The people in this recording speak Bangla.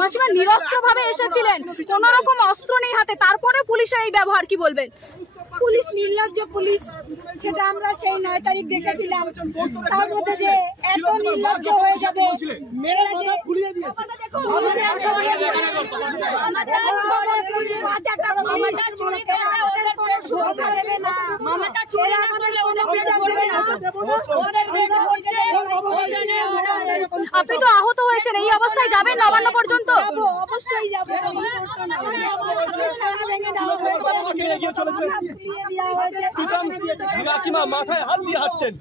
মাসিমা নিরস্ত্র ভাবে এসেছিলেন, কোন রকম অস্ত্র নেই হাতে, তারপরে পুলিশের এই ব্যবহার কি বলবেন? পুলিশ নির্লজ্জ পুলিশ, সেটা আমরা সেই 9 তারিখ দেখেছিলাম। তার মধ্যে যে এত নির্লজ্জ হয়ে যাবে, আপনি তো আহত হয়েছেন, এই অবস্থায় যাবেন নবান্ন পর্যন্ত? অবশ্যই যাবো। মাথায় হাত দিয়ে হাঁটছেন।